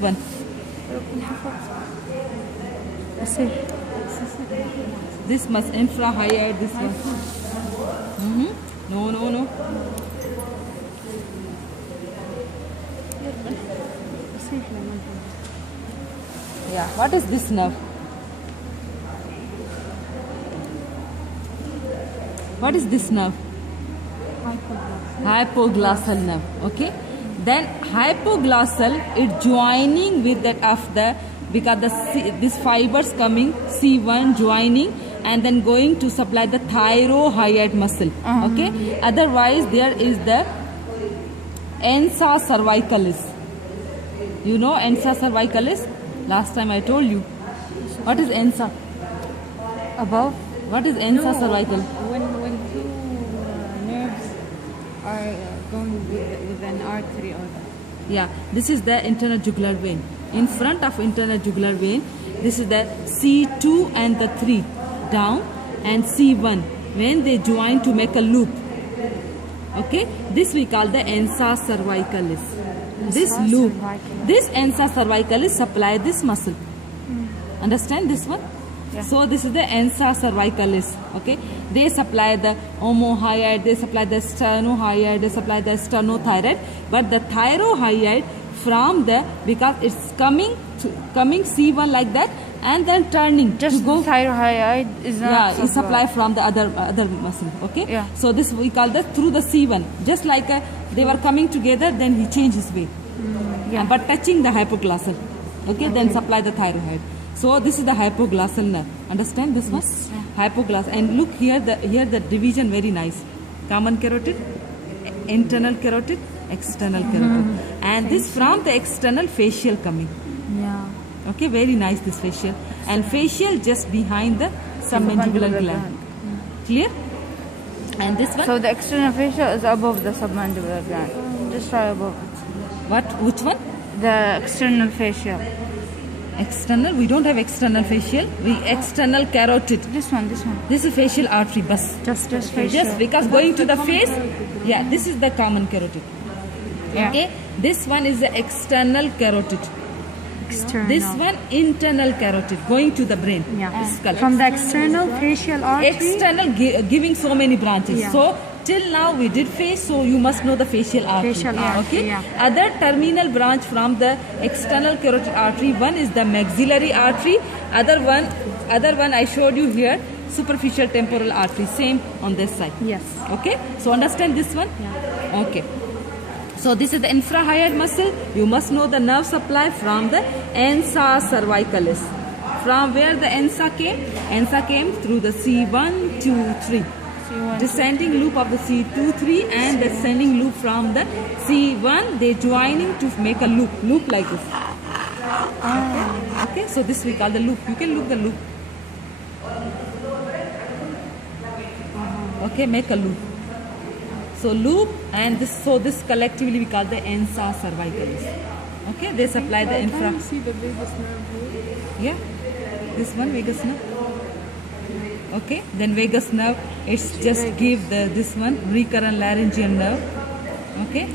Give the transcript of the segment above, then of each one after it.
One. This must infra higher. This one. No. Yeah. What is this nerve? What is this nerve? Hypoglossal nerve. Okay. Then hypoglossal is joining with that of the, because these fibers coming C1 joining and then going to supply the thyrohyoid muscle. Okay. Otherwise there is the ansa cervicalis. You know ansa cervicalis? Last time I told you. What is ansa? Above? What is ansa cervical? When two nerves are going with an artery or Yeah, this is the internal jugular vein. In front of internal jugular vein, this is the C2 and the 3 down and C1 when they join to make a loop. Okay, this we call the ansa cervicalis. This loop, this ansa cervicalis supply this muscle. Understand this one? Yeah. So this is the ansa cervicalis. Okay, they supply the omohyoid, they supply the sternohyoid, they supply the sternothyroid, but the thyrohyoid from the, because it's coming C1 like that and then turning just to go. thyroid is not It's supply from the other muscle. Okay. Yeah. So this we call the through the C1. Just like they were coming together, then he changed his way. Yeah. But touching the hypoglossal. Okay. Then supply the thyroid. So this is the hypoglossal nerve. Understand this one? Yes. Hypoglossal. And look here the division very nice. Common carotid, internal carotid, external carotid. And this from the external facial coming. Yeah. Okay, very nice this facial. And facial just behind the submandibular gland. Clear? And this one? So the external facial is above the submandibular gland. Just try above it. What? Which one? The external facial. External? We don't have external facial. We external carotid. This one. This is facial artery, bus. Just facial. Just because going to the face. Yeah, this is the common carotid. Yeah. Okay, this one is the external carotid. External. This one internal carotid going to the brain. Yeah. This is called From the external facial artery. external giving so many branches. Yeah. So till now we did face, so you must know the facial artery. Facial artery, Okay. yeah. Other terminal branch from the external carotid artery. One is the maxillary artery. Other one I showed you here, superficial temporal artery. Same on this side. Yes. Okay. So understand this one. Yeah. Okay. So this is the infrahyoid muscle. You must know the nerve supply from the ansa cervicalis. From where the ansa came? Ansa came through the C1, 2, 3. Descending loop of the C2, 3 and the descending loop from the C1. They joining to make a loop like this. Okay. So this we call the loop. You can look the loop. Okay, make a loop. So loop and this collectively we call the ansa cervicalis. Okay, they supply the infra. Can you see the vagus nerve? Yeah, this one vagus nerve. Okay, then vagus nerve, it's just give this one recurrent laryngeal nerve. Okay,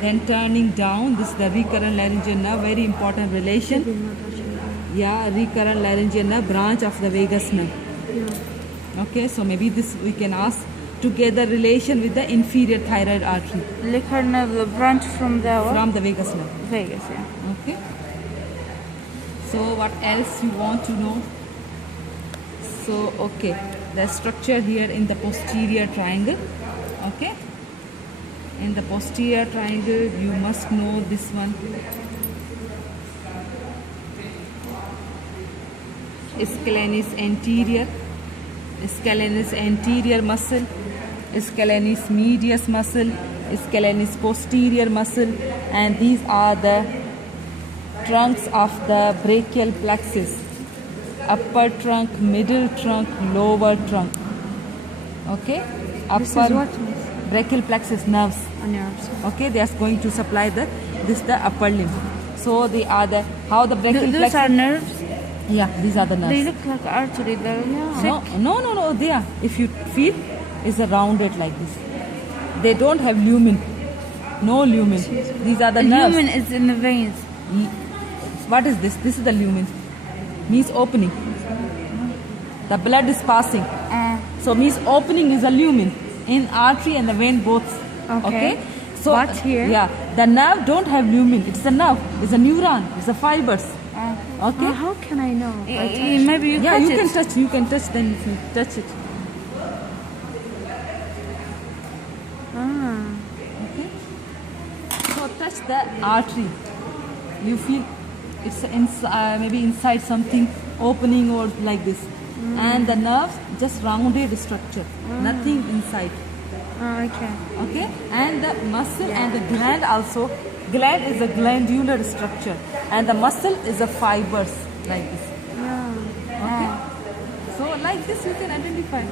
then turning down, this is the recurrent laryngeal nerve, very important relation. Yeah, recurrent laryngeal nerve, branch of the vagus nerve. Okay, so maybe this we can ask together relation with the inferior thyroid artery Liquor nerve, the branch from the what? from the vagus nerve. Vegas, yeah. Okay. So what else you want to know? So okay, the structure here in the posterior triangle. Okay. In the posterior triangle, you must know this one. Scalenus anterior, scalenus anterior muscle, scalenus medius muscle, scalenus posterior muscle, and these are the trunks of the brachial plexus. Upper trunk, middle trunk, lower trunk. Okay? This is what? Brachial plexus nerves. Nerves. Okay, they are going to supply the upper limb. So they are the brachial Those plexus. are nerves? Yeah, these are the nerves. They look like artery. They're thick. No, they are. If you feel, it's rounded like this. They don't have lumen. No lumen. These are the The nerves. lumen is in the veins. What is this? This is the lumen. Means opening. The blood is passing. So means opening is a lumen in artery and the vein both. Okay. So But here? yeah, the nerve don't have lumen. It's a nerve. It's a neuron. It's a fibers. Okay. How can I know? Maybe you can touch. You can touch. Then if you touch it. Okay. So touch the artery. You feel it's maybe inside something opening or like this. And the nerves just rounded structure. Nothing inside. Okay. Okay. And the muscle and the gland also. Gland is a glandular structure. And the muscle is a fibers like this. Okay. So like this you can identify.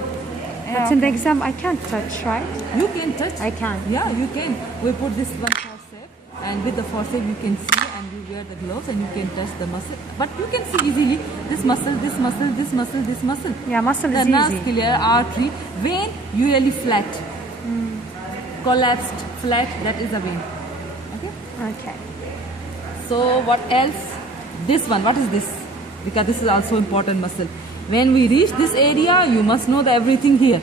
But in the exam, I can't touch, right? You can touch. I can. Yeah, you can. We put this one forceps, and with the forceps you can see, and you wear the gloves, and you can touch the muscle. But you can see easily this muscle, this muscle, this muscle, this muscle. Yeah, muscle The is nerve, easy. clear, artery, vein usually flat, collapsed, flat. That is a vein. Okay. Okay. So what else? This one. What is this? Because this is also important muscle. When we reach this area, you must know the everything here.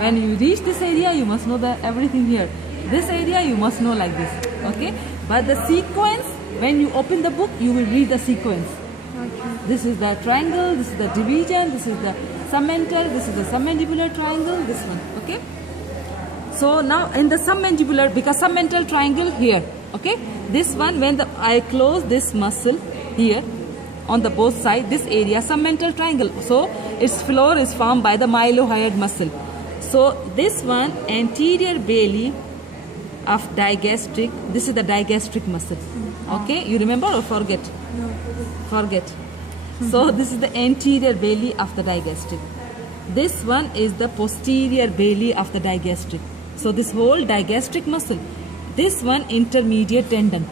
When you reach this area, you must know the everything here. This area, you must know like this. Okay? But the sequence, when you open the book, you will read the sequence. Okay. This is the triangle, this is the division, this is the submental, this is the submandibular triangle, this one. Okay? So now in the submandibular, because submental triangle here. Okay? This one, when I close this muscle here, on the both sides, this area, submental triangle. So its floor is formed by the mylohyoid muscle. So this one, anterior belly of digastric, this is the digastric muscle. Okay, you remember or forget? No. Forget. So this is the anterior belly of the digastric. This one is the posterior belly of the digastric. So this whole digastric muscle. This one intermediate tendon.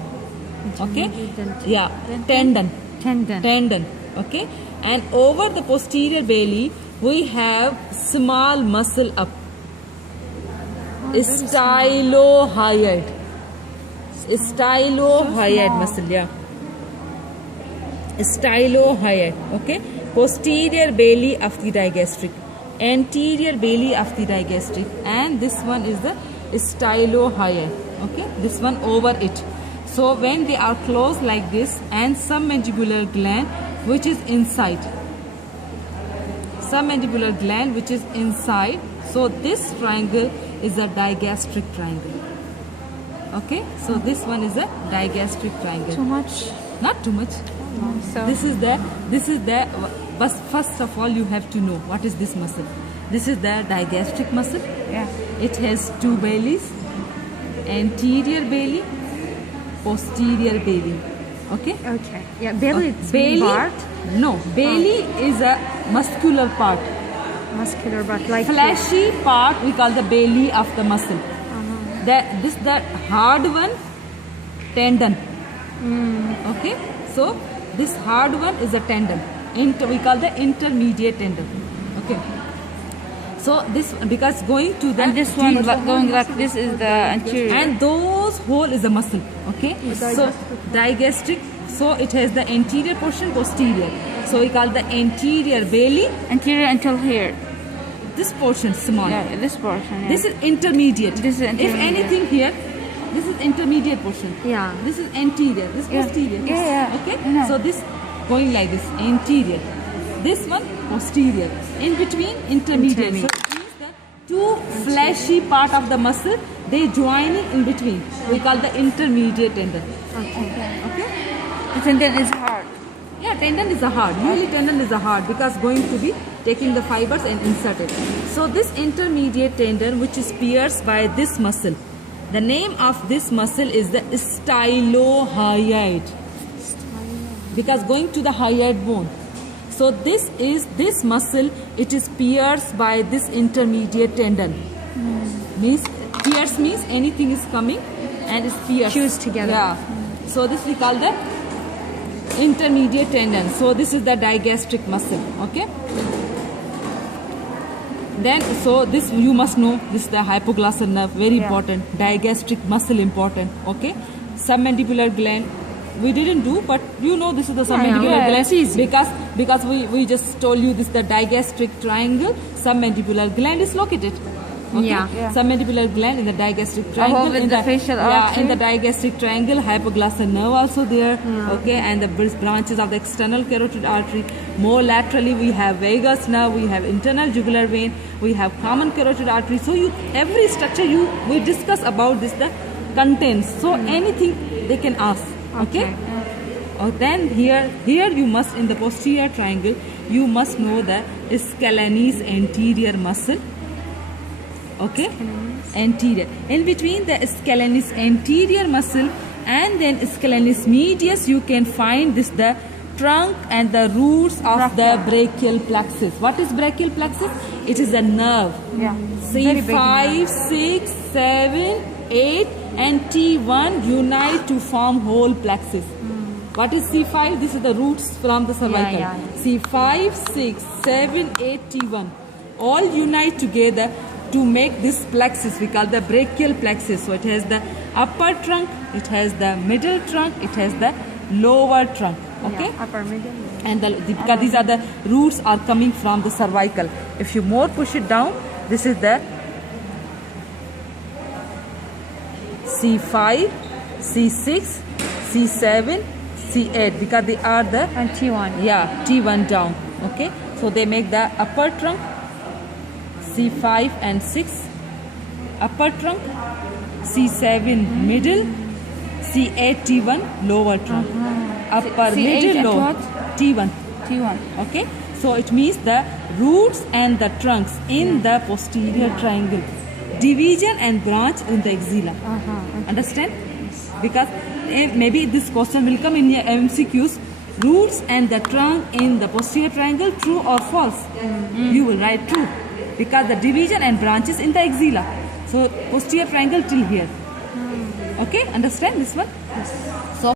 Okay? Intermediate Yeah, tendon. Tendon. Okay, and over the posterior belly we have small muscle up, stylohyoid muscle. Yeah, stylohyoid. Okay, posterior belly of the digastric, anterior belly of the digastric, and this one is the stylohyoid. Okay, this one over it. So when they are closed like this, and submandibular gland which is inside, so this triangle is a digastric triangle. Okay, so this one is a digastric triangle. Too much. Not too much. So This is the but first of all you have to know what is this muscle. This is the digastric muscle. yeah. It has two bellies, anterior belly, posterior belly. Okay? Okay. Yeah, belly is Belly? part. No, belly is a muscular part. Muscular part, like Fleshy part we call the belly of the muscle. The hard one, tendon. Okay? So this hard one is a tendon. We call the intermediate tendon. Okay? So this, because going to the And this one deep- going like this is the anterior. and those whole is a muscle. Okay, so digastric, so it has the anterior portion, posterior, so we call the anterior belly. Anterior until here. This portion small, Yeah, this portion. Yeah. this is intermediate. This is If intermediate. anything here, this is intermediate portion. Yeah. This is anterior, this Yeah. posterior. Yeah, yeah. Okay, No. so this going like this, anterior, this one posterior, in between intermediate. So it means the two fleshy part of the muscle, they joining in between, we call the intermediate tendon. Okay. Okay, The tendon is hard. yeah, tendon is a hard, usually tendon is a hard, because going to be taking the fibers and insert it. So this intermediate tendon, which is pierced by this muscle, the name of this muscle is the stylohyoid, because going to the hyoid bone. So this muscle, it is pierced by this intermediate tendon. Means pierce means anything is coming and is pierced. Fused together. Yeah. So this we call the intermediate tendon. So this is the digastric muscle. Okay. Then so this you must know, this is the hypoglossal nerve, very Yeah. important. Digastric muscle important. Okay. Submandibular gland, we didn't do, but you know this is the submandibular yeah, gland it's easy. because we just told you this the digastric triangle. Submandibular gland is located. Okay? Yeah. Submandibular gland in the digastric triangle. with in the facial in the artery. digastric triangle, hypoglossal nerve also there. Okay, and the branches of the external carotid artery. More laterally, we have vagus nerve, we have internal jugular vein, we have common carotid artery. So every structure we discuss about this the contains. So anything they can ask. Okay. Then here you must, in the posterior triangle, you must know the scalenus anterior muscle. Okay, anterior. In between the scalenus anterior muscle and then scalenus medius, you can find this the trunk and the roots of the brachial plexus. What is brachial plexus? It is a nerve. Yeah. Very big C5, 6, 7, 8 and T1 unite to form whole plexus. What is C5? This is the roots from the cervical. Yeah. C5, 6, 7, 8, T1. All unite together to make this plexus. We call the brachial plexus. So it has the upper trunk, it has the middle trunk, it has the lower trunk. Okay? Yeah, upper middle. And because these are the roots are coming from the cervical. If you more push it down, this is the C5, C6, C7, C8 because they are the And T1. T1 down. Okay, so they make the upper trunk C5 and 6, upper trunk C7 middle, C8 T1 lower trunk, upper C8 middle and lower what? T1. T1. Okay, so it means the roots and the trunks in the posterior triangle, division and branch in the axilla. Understand? Because maybe this question will come in your MCQs. Roots and the trunk in the posterior triangle, true or false? You will write true because the division and branches in the axilla. So posterior triangle till here. Okay, understand this one? Yes.